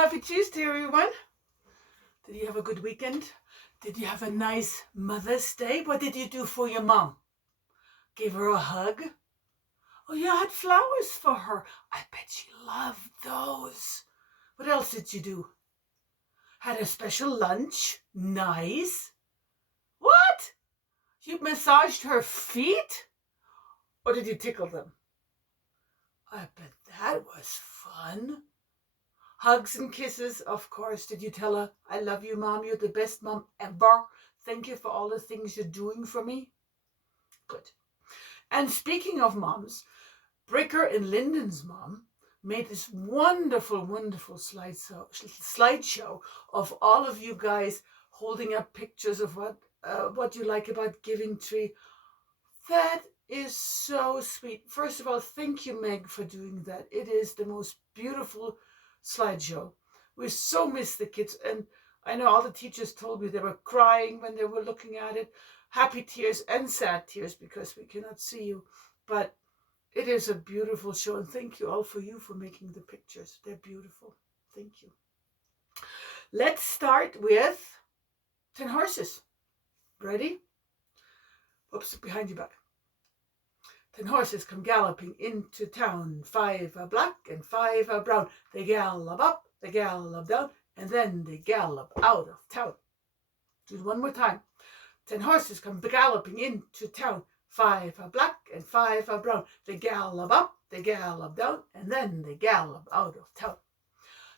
Happy Tuesday, everyone. Did you have a good weekend? Did you have a nice Mother's Day? What did you do for your mom? Gave her a hug? Oh, you had flowers for her. I bet she loved those. What else did you do? Had a special lunch? Nice. What? You massaged her feet? Or did you tickle them? I bet that was fun. Hugs and kisses, of course. Did you tell her, I love you, Mom. You're the best mom ever. Thank you for all the things you're doing for me. Good. And speaking of moms, Bricker and Lyndon's mom made this wonderful, wonderful slideshow of all of you guys holding up pictures of what you like about Giving Tree. That is so sweet. First of all, thank you, Meg, for doing that. It is the most beautiful slideshow. We so miss the kids, and I know all the teachers told me they were crying when they were looking at it. Happy tears and sad tears because we cannot see you, but it is a beautiful show, and thank you all for making the pictures. They're beautiful. Thank you. Let's start with 10 horses. Ready? Oops, behind your back. 10 horses come galloping into town. 5 are black and 5 are brown. They gallop up, they gallop down, and then they gallop out of town. Do it one more time. 10 horses come galloping into town. 5 are black and 5 are brown. They gallop up, they gallop down, and then they gallop out of town.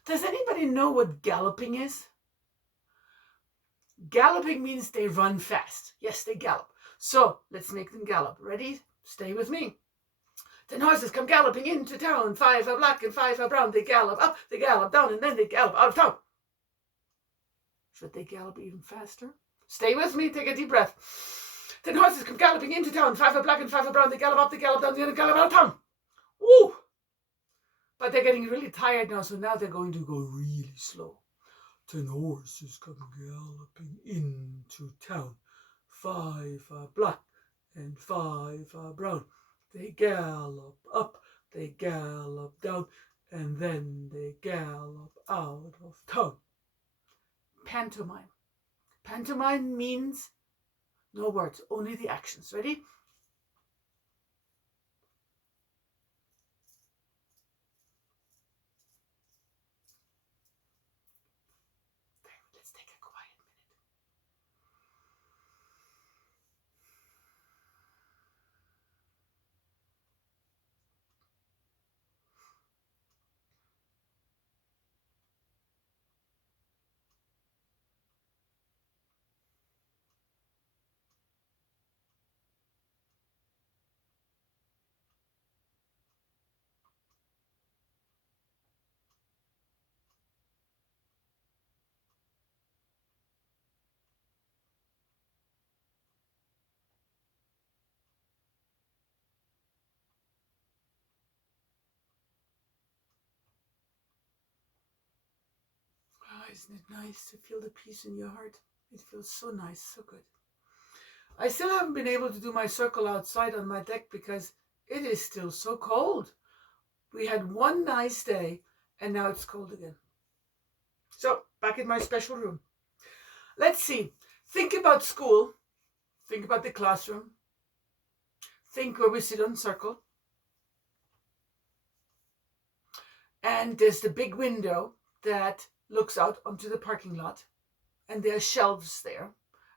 Does anybody know what galloping is? Galloping means they run fast. Yes, they gallop. So let's make them gallop. Ready? Stay with me. 10 horses come galloping into town. 5 are black and 5 are brown. They gallop up, they gallop down, and then they gallop out of town. Should they gallop even faster? Stay with me. Take a deep breath. 10 horses come galloping into town. 5 are black and 5 are brown. They gallop up, they gallop down, they gallop out of town. Woo! But they're getting really tired now, so now they're going to go really slow. 10 horses come galloping into town. 5 are black and 5 are brown. They gallop up, they gallop down, and then they gallop out of town. Pantomime. Pantomime means no words, only the actions. Ready? Let's take a quiet minute. Oh, isn't it nice to feel the peace in your heart? It feels so nice, so good. I still haven't been able to do my circle outside on my deck because it is still so cold. We had one nice day and now it's cold again. So, back in my special room. Let's see. Think about school. Think about the classroom. Think where we sit on circle. And there's the big window that looks out onto the parking lot. And there are shelves there.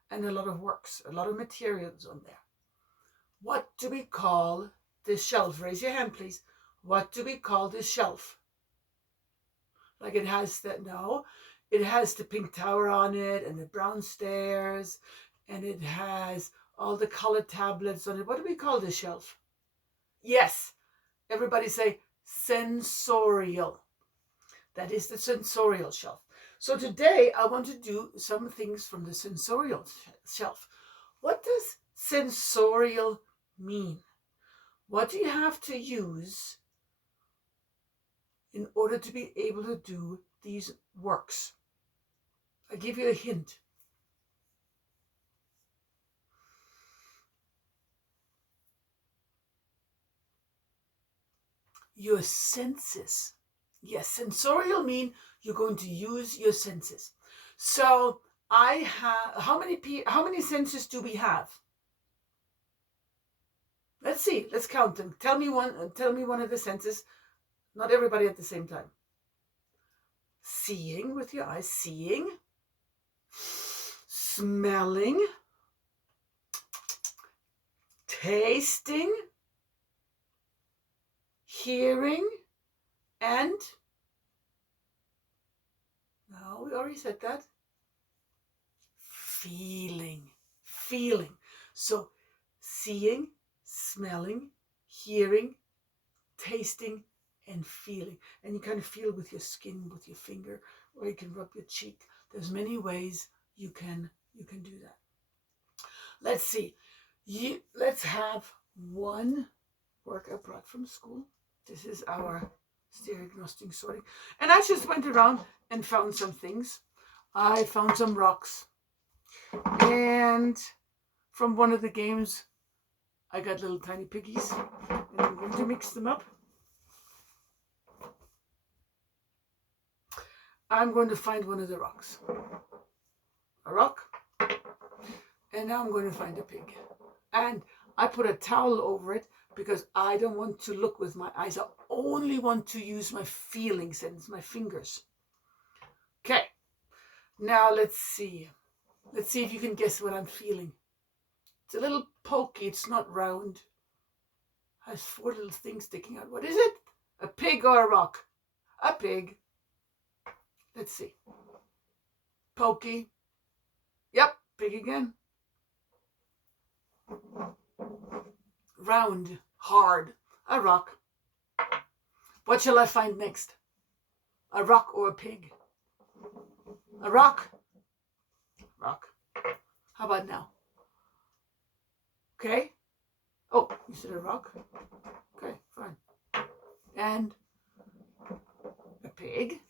And a lot of works, a lot of materials on there. What do we call this shelf? Raise your hand, please. What do we call this shelf? Like it has it has the pink tower on it and the brown stairs, and it has all the colored tablets on it. What do we call this shelf? Yes, everybody say sensorial. That is the sensorial shelf. So today I want to do some things from the sensorial shelf. What does sensorial mean? What do you have to use in order to be able to do these works? I'll give you a hint. Your senses. Yes, sensorial mean you're going to use your senses. So I have how many senses do we have? Let's see. Let's count them. Tell me one of the senses. Not everybody at the same time. Seeing with your eyes, seeing, smelling, tasting, hearing, and no, we already said that. Feeling. So seeing, smelling, hearing, tasting, and feeling. And you kind of feel with your skin, with your finger, or you can rub your cheek. There's many ways you can do that. Let's see. Let's have one work I brought from school. This is our stereognostic sorting. And I just went around and found some things. I found some rocks. And from one of the games, I got little tiny piggies. And I'm going to mix them up. I'm going to find one of the rocks. A rock. And now I'm going to find a pig. And I put a towel over it because I don't want to look with my eyes. I only want to use my feeling sense, my fingers. Okay. Now let's see. Let's see if you can guess what I'm feeling. It's a little pokey. It's not round. It has 4 little things sticking out. What is it? A pig or a rock? A pig. Let's see. Pokey. Yep, pig again. Round, hard, a rock. What shall I find next? A rock or a pig? A rock. Rock. How about now? Okay. Oh, you said a rock? Okay, fine. And a pig.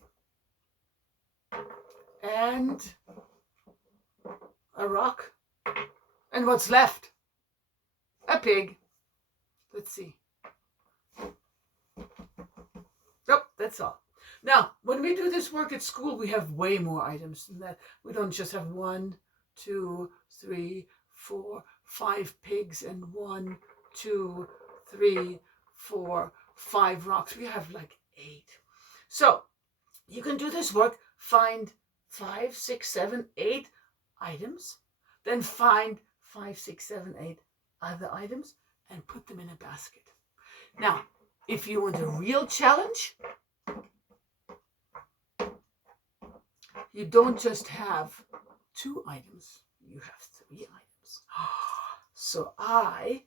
And a rock. And what's left? A pig. Let's see. Nope, that's all. Now, when we do this work at school, we have way more items than that. We don't just have 1, 2, 3, 4, 5 pigs and 1, 2, 3, 4, 5 rocks. We have like 8. So you can do this work, find 5, 6, 7, 8 items, then find 5, 6, 7, 8 other items and put them in a basket. Now, if you want a real challenge, you don't just have 2 items, you have 3 items. So I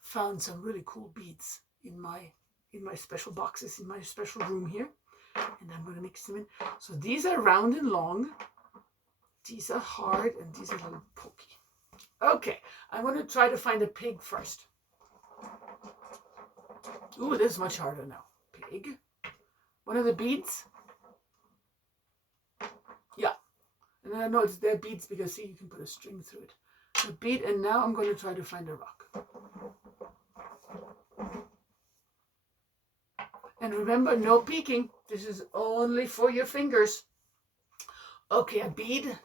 found some really cool beads in my special boxes, in my special room here. And I'm going to mix them in. So these are round and long. These are hard and these are a little pokey. Okay, I'm going to try to find a pig first. Ooh, it is much harder now. Pig. One of the beads. Yeah. And I know they're beads because, see, you can put a string through it. A bead, and now I'm going to try to find a rock. And remember, no peeking. This is only for your fingers. Okay, a bead.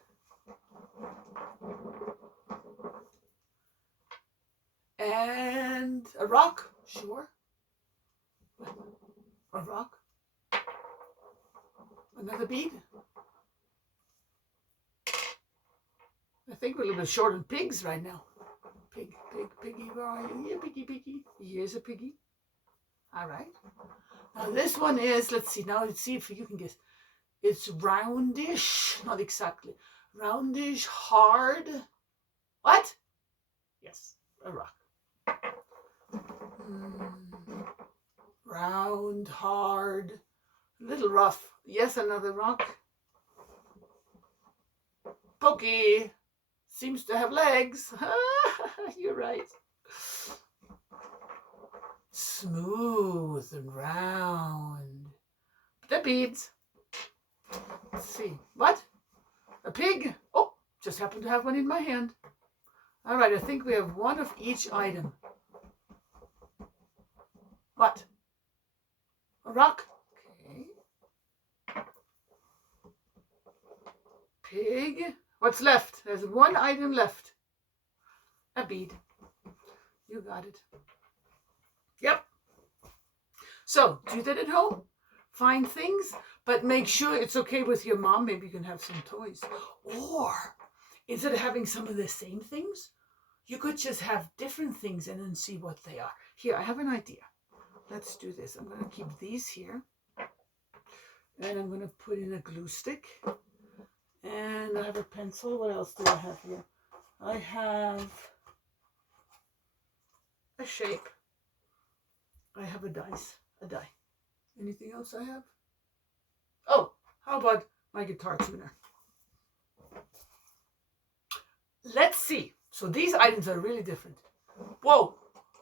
And a rock, sure. A rock. Another bead. I think we're a little bit short on pigs right now. Pig, piggy, where are you? Yeah, piggy. Here's a piggy. All right. Now this one is, let's see, now let's see if you can guess. It's roundish, not exactly. Roundish, hard. What? Yes, a rock. Round, hard, a little rough. Yes, another rock. Pokey. Seems to have legs. You're right. Smooth and round. The beads. Let's see. What? A pig? Oh, just happened to have one in my hand. All right, I think we have one of each item. What? A rock? Okay. What's left? There's one item left. A bead. You got it. Yep. So, do that at home. Find things, but make sure it's okay with your mom. Maybe you can have some toys. Or, instead of having some of the same things, you could just have different things and then see what they are. Here, I have an idea. Let's do this. I'm going to keep these here. And I'm going to put in a glue stick. And I have a pencil. What else do I have here? I have a shape. I have a die. Anything else I have? Oh, how about my guitar tuner? Let's see. So these items are really different. Whoa,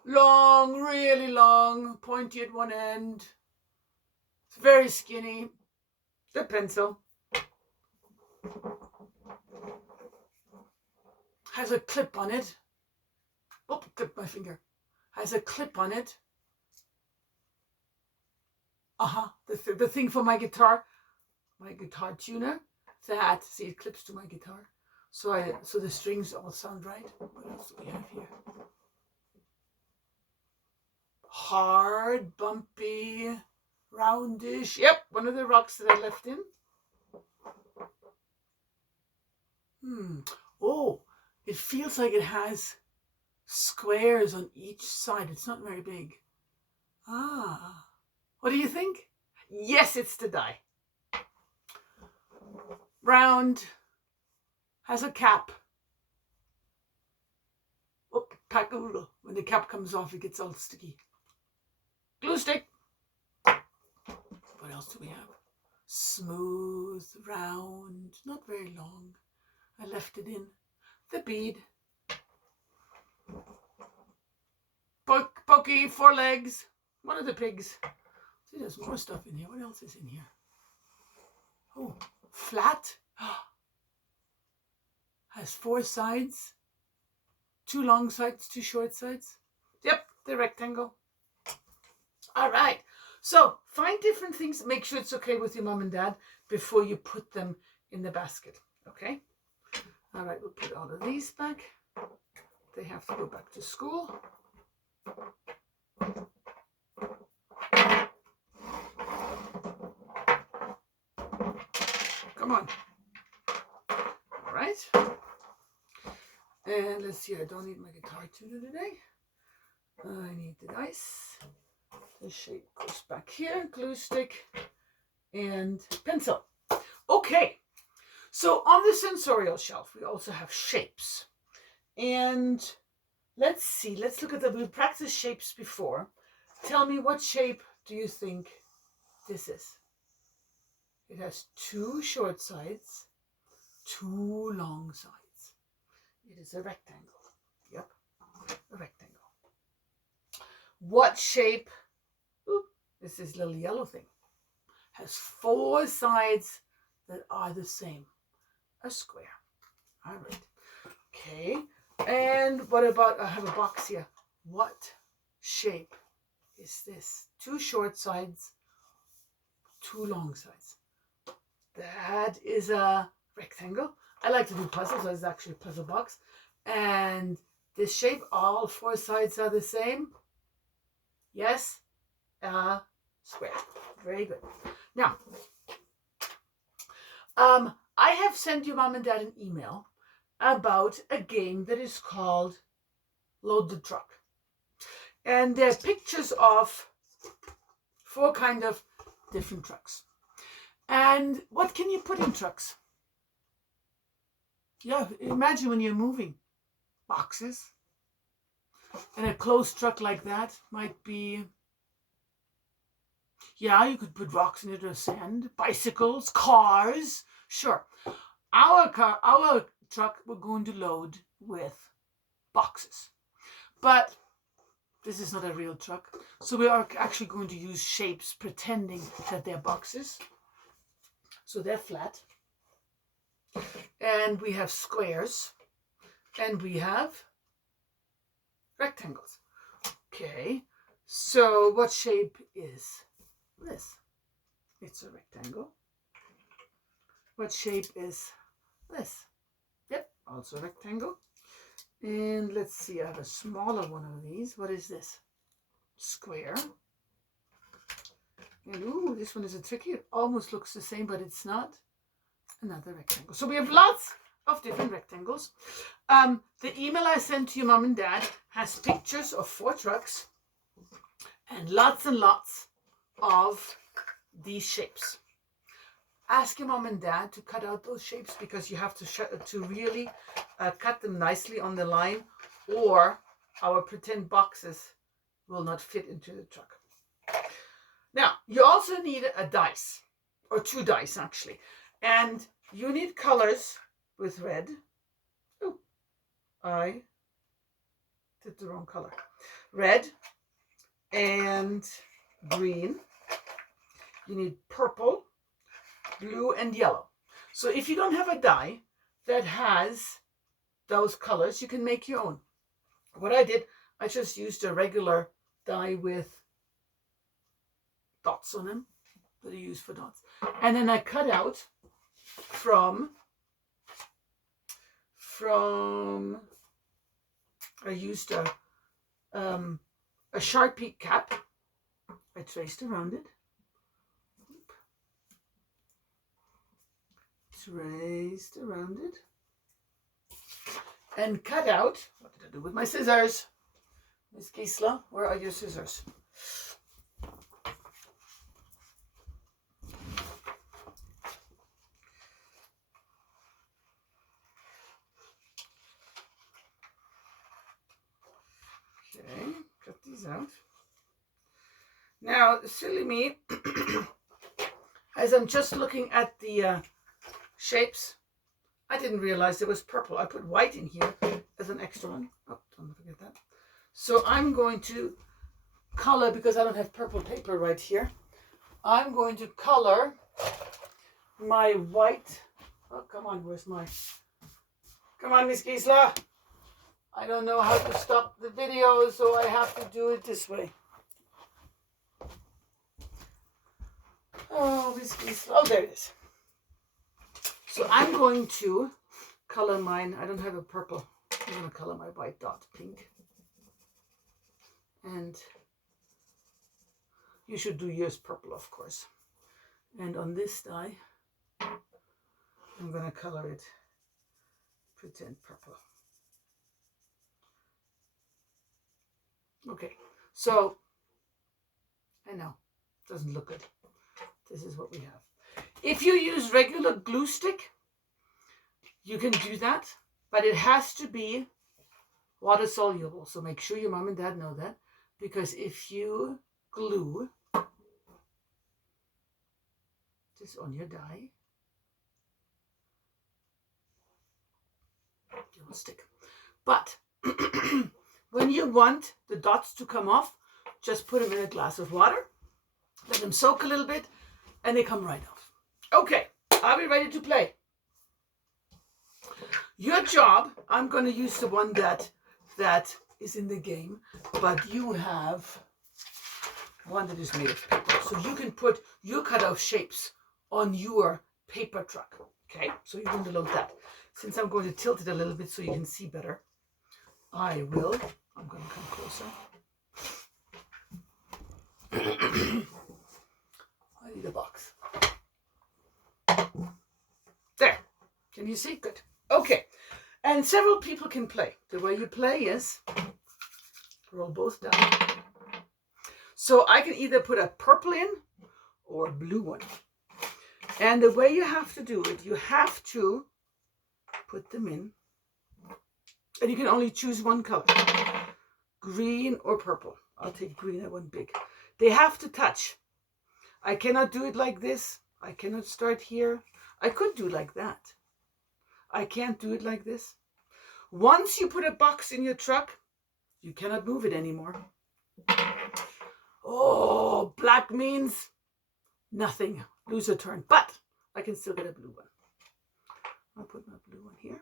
long, really long, pointy at one end. It's very skinny. The pencil has a clip on it. Oh, clip my finger. Has a clip on it. The thing for my guitar tuner. That, see, it clips to my guitar. So the strings all sound right. What else do we have here? Hard, bumpy, roundish. Yep, one of the rocks that I left in. Oh, it feels like it has squares on each side. It's not very big. What do you think? Yes, it's the die. Round, has a cap. Oh, pack-a-doodle. When the cap comes off, it gets all sticky. Glue stick. What else do we have? Smooth, round, not very long. I left it in. The bead. Pokey, 4 legs. One of the pigs. See, there's more stuff in here. What else is in here? Oh, flat. Has 4 sides. 2 long sides, 2 short sides. Yep, the rectangle. All right. So find different things. Make sure it's okay with your mom and dad before you put them in the basket. Okay? All right, we'll put all of these back. They have to go back to school. Come on. All right. And let's see, I don't need my guitar tuner today. I need the dice. The shape goes back here, glue stick, and pencil. Okay, so on the sensorial shelf, we also have shapes. And let's see, let's look at we practiced shapes before. Tell me, what shape do you think this is? It has 2 short sides, 2 long sides. It is a rectangle. Yep, a rectangle. What shape? This is little yellow thing. Has 4 sides that are the same. A square. All right. Okay. And what about, I have a box here. What shape is this? 2 short sides, 2 long sides. That is a rectangle. I like to do puzzles. That's actually a puzzle box. And this shape, all 4 sides are the same. Yes. Square. Very good. Now, I have sent your mom and dad an email about a game that is called Load the Truck. And they're pictures of 4 kind of different trucks. And what can you put in trucks? Yeah, imagine when you're moving. Boxes. And a closed truck like that might be, yeah, you could put rocks in it or sand. Bicycles, cars. Sure. Our truck, we're going to load with boxes. But this is not a real truck. So we are actually going to use shapes pretending that they're boxes. So they're flat. And we have squares. And we have rectangles. Okay. So what shape is this? It's a rectangle. What shape is this? also a rectangle. And let's see, I have a smaller one of these. What is this? Square. And ooh, this one is a tricky. It almost looks the same, but it's not. Another rectangle. So we have lots of different rectangles. The email I sent to your mom and dad has pictures of 4 trucks and lots of these shapes. Ask your mom and dad to cut out those shapes because you have to really cut them nicely on the line, or our pretend boxes will not fit into the truck. Now, you also need a dice, or 2 dice actually, and you need colors with red. Oh, I did the wrong color. Red and green. You need purple, blue, and yellow. So if you don't have a die that has those colors, you can make your own. What I did, I just used a regular die with dots on them that I use for dots. And then I cut out from I used a Sharpie cap. I traced around it. Traced around it. And cut out. What did I do with my scissors? Miss Gisela, where are your scissors? Okay, cut these out. Now, silly me, as I'm just looking at the shapes, I didn't realize there was purple. I put white in here as an extra one. Oh, don't forget that. So I'm going to color, because I don't have purple paper right here, I'm going to color my white. Oh, come on, where's my... Come on, Miss Gisela. I don't know how to stop the video, so I have to do it this way. Oh, Miss Gisela. Oh, there it is. So I'm going to color mine. I don't have a purple. I'm going to color my white dot pink. And you should do yours purple, of course. And on this die, I'm going to color it pretend purple. Okay, so I know, doesn't look good. This is what we have. If you use regular glue stick, you can do that, but it has to be water soluble. So make sure your mom and dad know that, because if you glue this on your die, it will stick. But when you want the dots to come off, just put them in a glass of water, let them soak a little bit, and they come right off. Okay, are we ready to play? Your job, I'm going to use the one that is in the game, but you have one that is made of paper. So you can put your cutout shapes on your paper truck. Okay, so you're going to load that. Since I'm going to tilt it a little bit so you can see better, I'm going to come closer. I need a box. There. Can you see? Good. Okay. And several people can play. The way you play is roll both down. So I can either put a purple in or a blue one. And the way you have to do it, you have to put them in. And you can only choose one color. Green or purple. I'll take green, I want big. They have to touch. I cannot do it like this. I cannot start here. I could do it like that. I can't do it like this. Once you put a box in your truck, you cannot move it anymore. Oh, black means nothing. Lose a turn. But I can still get a blue one. I'll put my blue one here.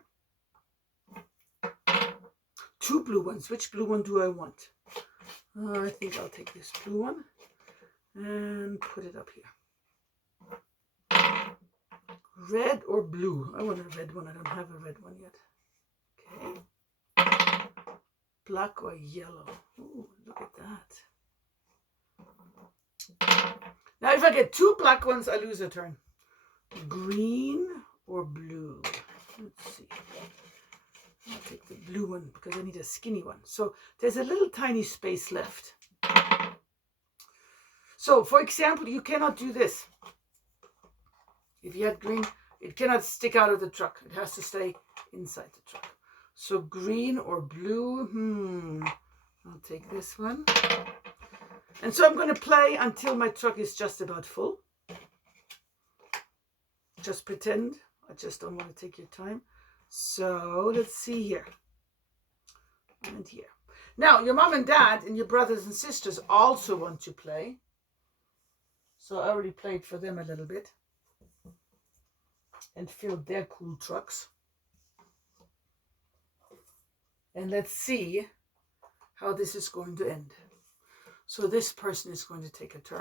2 blue ones. Which blue one do I want? I think I'll take this blue one and put it up here. Red or blue? I want a red one. I don't have a red one yet. Okay. Black or yellow. Ooh, look at that. Now if I get 2 black ones, I lose a turn. Green or blue? Let's see. I'll take the blue one because I need a skinny one. So there's a little tiny space left. So for example, you cannot do this. If you had green, it cannot stick out of the truck. It has to stay inside the truck. So green or blue, I'll take this one. And so I'm going to play until my truck is just about full. Just pretend. I just don't want to take your time. So let's see here. And here. Now, your mom and dad and your brothers and sisters also want to play. So I already played for them a little bit. And filled their cool trucks. And let's see how this is going to end. So this person is going to take a turn.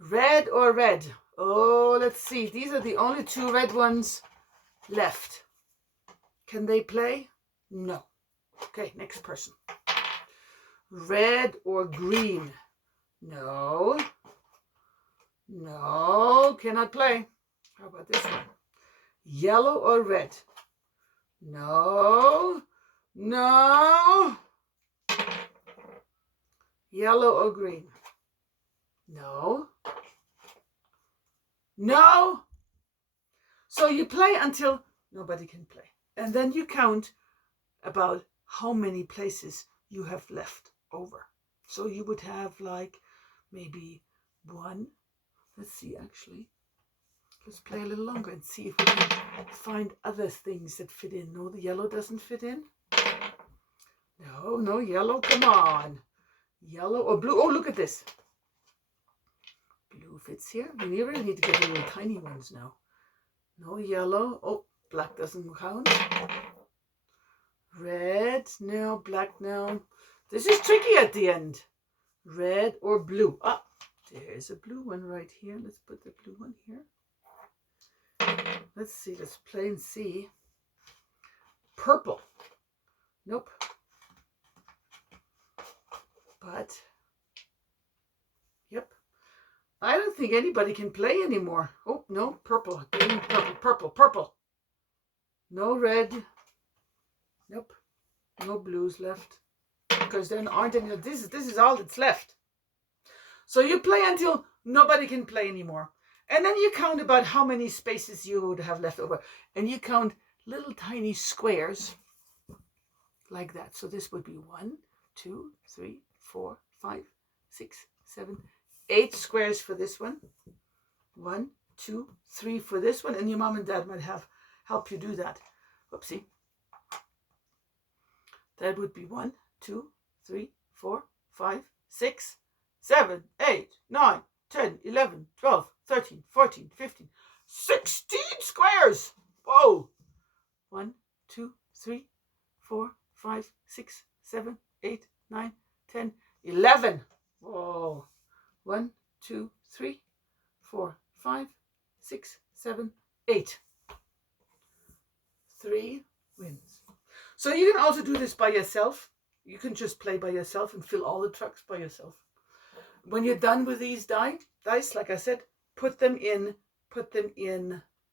Red or red? Oh, let's see. These are the only 2 red ones left. Can they play? No. Okay, next person. Red or green? No. No, cannot play. How about this one? Yellow or red? No. No. Yellow or green? No. No. So you play until nobody can play. And then you count about how many places you have left over. So you would have like maybe 1. Let's see actually. Let's play a little longer and see if we can find other things that fit in. No, the yellow doesn't fit in. No, no yellow. Come on. Yellow or blue. Oh, look at this. Blue fits here. We really need to get the little tiny ones now. No yellow. Oh, black doesn't count. Red. No, black. No. This is tricky at the end. Red or blue. Ah, there's a blue one right here. Let's put the blue one here. Let's see. Let's play and see. Purple. Nope. But, yep. I don't think anybody can play anymore. Oh, no. Purple. Green, purple, purple, purple. No red. Nope. No blues left. Because there aren't any. This is all that's left. So you play until nobody can play anymore. And then you count about how many spaces you would have left over. And you count little tiny squares like that. So this would be 1, 2, 3, 4, 5, 6, 7, 8 squares for this one. 1, 2, 3 for this one. And your mom and dad might have help you do that. Whoopsie. That would be 1, 2, 3, 4, 5, 6, 7, 8, 9, 10, 11, 12, 13, 14, 15, 16 squares. Whoa. 1, 2, 3, 4, 5, 6, 7, 8, 9, 10, 11. Whoa. 1, 2, 3, 4, 5, 6, 7, 8. 3 wins. So you can also do this by yourself. You can just play by yourself and fill all the trucks by yourself. When you're done with these dice, like I said, put them in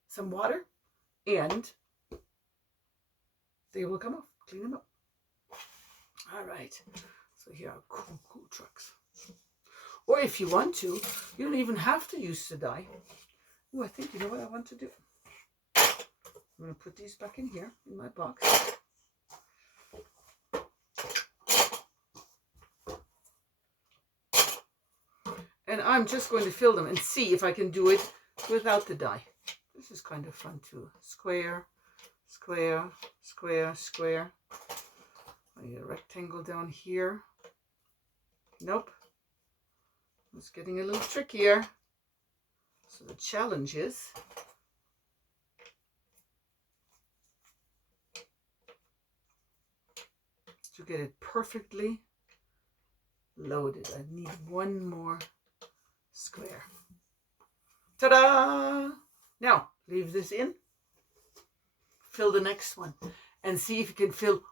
some water and they will come off. Clean them up. All right. So here are cool trucks. Or if you want to, you don't even have to use the die. Oh, I think you know what I want to do. I'm going to put these back in here in my box. And I'm just going to fill them and see if I can do it without the die. This is kind of fun too. Square, square, square, square. I need a rectangle down here. Nope. It's getting a little trickier. So the challenge is to get it perfectly loaded. I need one more square. Ta-da! Now, leave this in. Fill the next one. and see if you can fill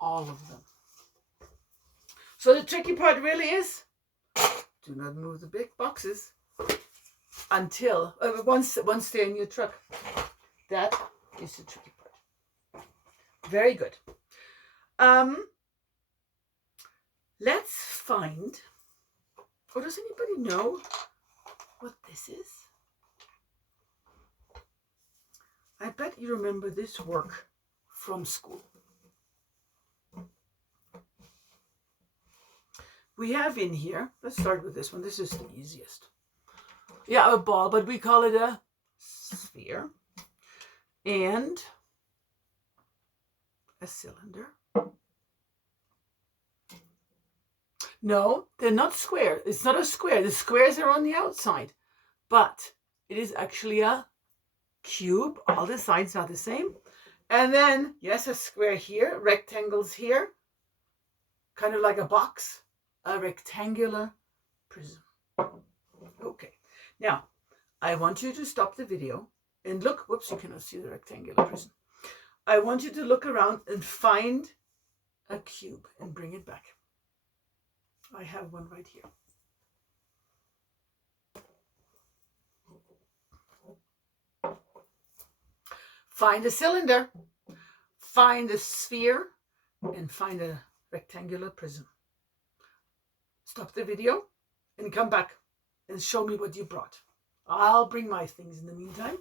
all of them. So the tricky part really is, do not move the big boxes until, once they're in your truck. That is the tricky part. Very good. Let's find, or does anybody know what this is? I bet you remember this work from school. We have in here, let's start with this one. This is the easiest. Yeah, a ball, but we call it a sphere. And a cylinder. No, they're not square. It's not a square. The squares are on the outside. But it is actually a cube. All the sides are the same. And then, yes, a square here, rectangles here. Kind of like a box. A rectangular prism. Okay. Now, I want you to stop the video and look. Whoops, you cannot see the rectangular prism. I want you to look around and find a cube and bring it back. I have one right here. Find a cylinder, find a sphere, and find a rectangular prism. Stop the video and come back and show me what you brought. I'll bring my things in the meantime.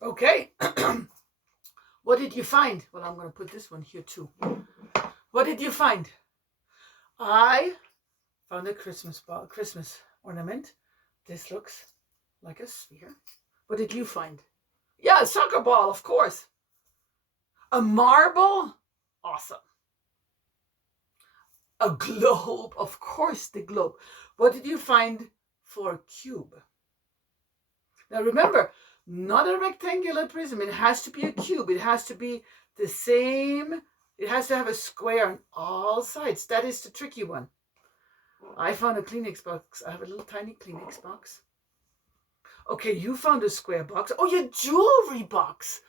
Okay. What did you find? Well, I'm going to put this one here too. What did you find? I found a Christmas ornament. This looks like a sphere. What did you find? Yeah, a soccer ball, of course. A marble? Awesome. A globe, of course, the globe. What did you find for a cube? Now remember, not a rectangular prism. It has to be a cube. It has to be the same. It has to have a square on all sides. That is the tricky one. I found a Kleenex box. I have a little tiny Kleenex box. Okay, you found a square box. Oh, your jewelry box.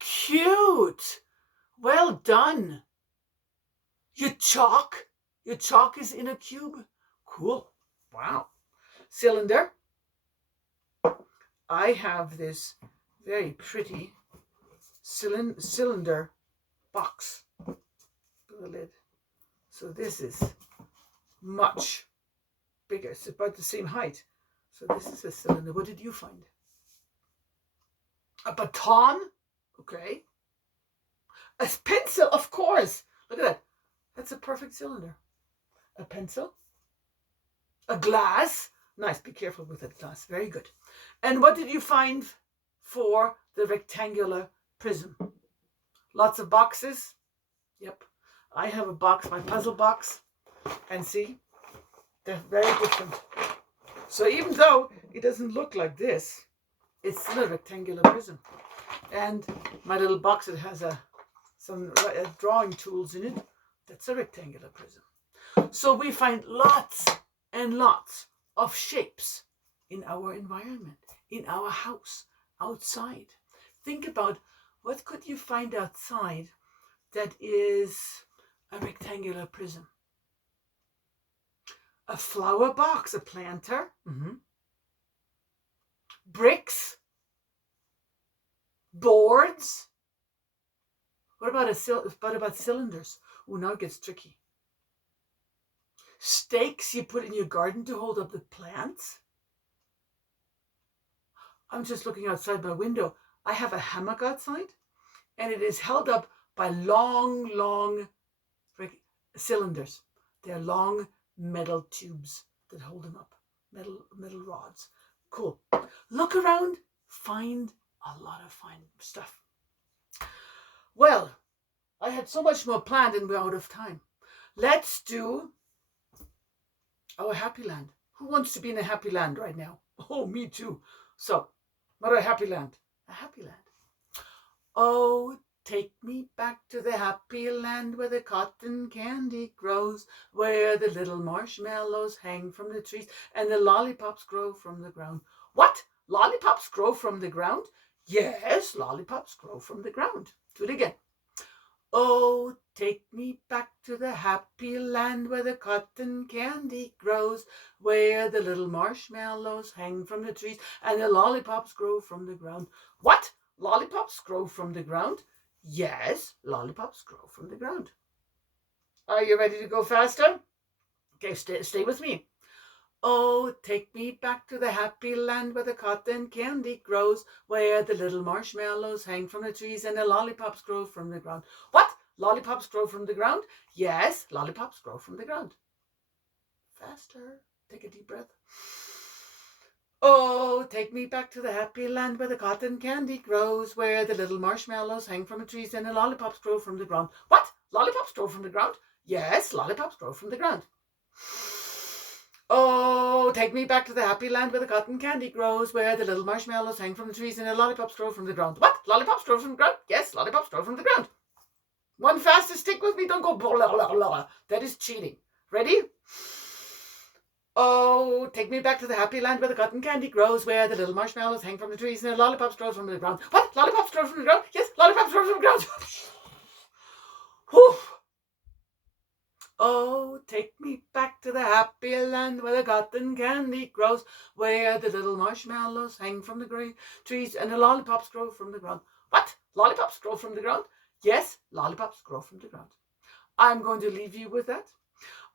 Cute. Well done. Your chalk. Your chalk is in a cube. Cool. Wow. Cylinder. I have this very pretty cylinder box with a lid. So this is much bigger. It's about the same height. So this is a cylinder. What did you find? A baton? Okay. A pencil, of course. Look at that. That's a perfect cylinder. A pencil. A glass. Nice. Be careful with that glass. Very good. And what did you find for the rectangular prism? Lots of boxes. Yep. I have a box, my puzzle box. And see, they're very different. So even though it doesn't look like this, it's still a rectangular prism. And my little box, it has some drawing tools in it. That's a rectangular prism. So we find lots and lots of shapes in our environment, in our house, outside. Think about what could you find outside that is a rectangular prism. A flower box, a planter, bricks, boards. What about cylinders? Oh, now it gets tricky. Stakes you put in your garden to hold up the plants. I'm just looking outside my window. I have a hammock outside, and it is held up by long cylinders. They're long metal tubes that hold them up, metal rods. Cool. Look around, find a lot of fine stuff. Well, I had so much more planned and we're out of time. Let's do our happy land. Who wants to be in a happy land right now? Oh, me too. So, Or a happy land. A happy land. Oh, take me back to the happy land where the cotton candy grows, where the little marshmallows hang from the trees and the lollipops grow from the ground. What? Lollipops grow from the ground? Yes, lollipops grow from the ground. Do it again. Oh, take me back to the happy land where the cotton candy grows, where the little marshmallows hang from the trees and the lollipops grow from the ground. What? Lollipops grow from the ground? Yes, lollipops grow from the ground. Are you ready to go faster? Okay, stay with me. Oh, take me back to the happy land where the cotton candy grows, where the little marshmallows hang from the trees and the lollipops grow from the ground. What? Lollipops grow from the ground? Yes, lollipops grow from the ground. Faster. Take a deep breath. Oh, take me back to the happy land where the cotton candy grows, where the little marshmallows hang from the trees and the lollipops grow from the ground. What? Lollipops grow from the ground? Yes, lollipops grow from the ground. Oh, take me back to the happy land where the cotton candy grows, where the little marshmallows hang from the trees and the lollipops grow from the ground. What? Lollipops grow from the ground? Yes, lollipops grow from the ground. One faster, stick with me, don't go blah, blah, blah. That is cheating. Ready? Oh, take me back to the happy land where the cotton candy grows, where the little marshmallows hang from the trees and the lollipops grow from the ground. What? Lollipops grow from the ground? Yes, lollipops grow from the ground. Whew. Oh, take me back to the happy land where the cotton candy grows, where the little marshmallows hang from the trees and the lollipops grow from the ground. What? Lollipops grow from the ground? Yes, lollipops grow from the ground. I'm going to leave you with that.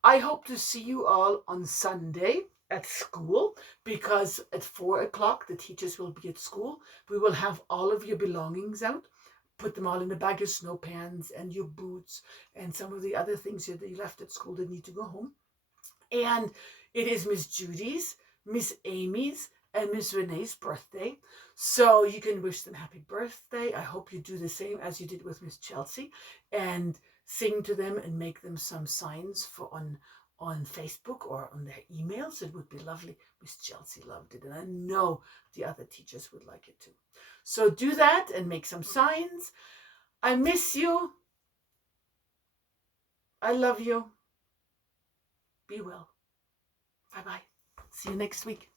I hope to see you all on Sunday at school, because at 4 o'clock the teachers will be at school. We will have all of your belongings out. Put them all in a bag of snow pans and your boots and some of the other things that you left at school that need to go home. And it is Miss Judy's, Miss Amy's, and Miss Renee's birthday. So you can wish them happy birthday. I hope you do the same as you did with Miss Chelsea and sing to them and make them some signs for on Facebook or on their emails. It would be lovely. Miss Chelsea loved it, and I know the other teachers would like it too. So do that and make some signs. I miss you. I love you. Be well. Bye-bye. See you next week.